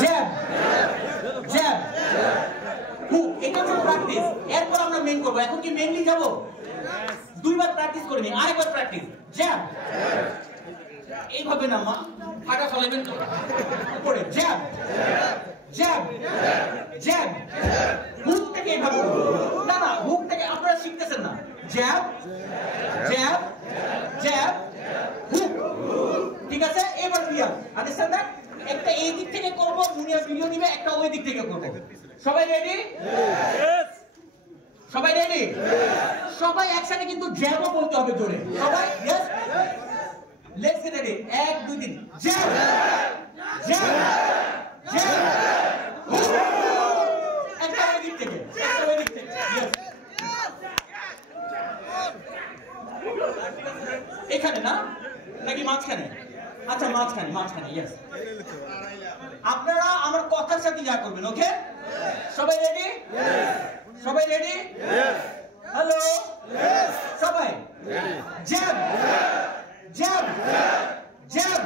Jab jab hook. এটা হচ্ছে practice. এরপর আমরা মেইন করব। এখন কি মেইনলি যাব? দুইবার প্র্যাকটিস করে নিই, আরেকবার প্র্যাকটিস। জ্যাব এইভাবে না মা, ফাটা ফলাবেন তো উপরে। জ্যাব জ্যাব জ্যাব হুক থেকে এইভাবে না না, হুক থেকে আপনারা শিখতেছেন না। জ্যাব জ্যাব জ্যাব হুক, ঠিক আছে? এবার ক্লিয়ার, আন্ডারস্ট্যান্ড দ্যাট? একটা এই দিক থেকে করব, মুনিয়া ভিডিও দিবে, একটা ওই দিক থেকে করব। সবাই রেডি? यस। সবাই রেডি? সবাই একসাথে কিন্তু জ্যাবও বলতে হবে জোরে। সবাই yes, let's get ready. 1 2 3 jab jab jab hook. একটা ওই দিক থেকে, একটা ওই দিক থেকে। यस, এখানে না নাকি মাঝখানে? আচ্ছা মাঝখানে, মাঝখানে। यस, আপনারা আমার কথার সাথে যা করবেন। ওকে, সবাই রেডি? সবাই রেডি? হ্যালো, সবাই জ্যাব জ্যাব জ্যাব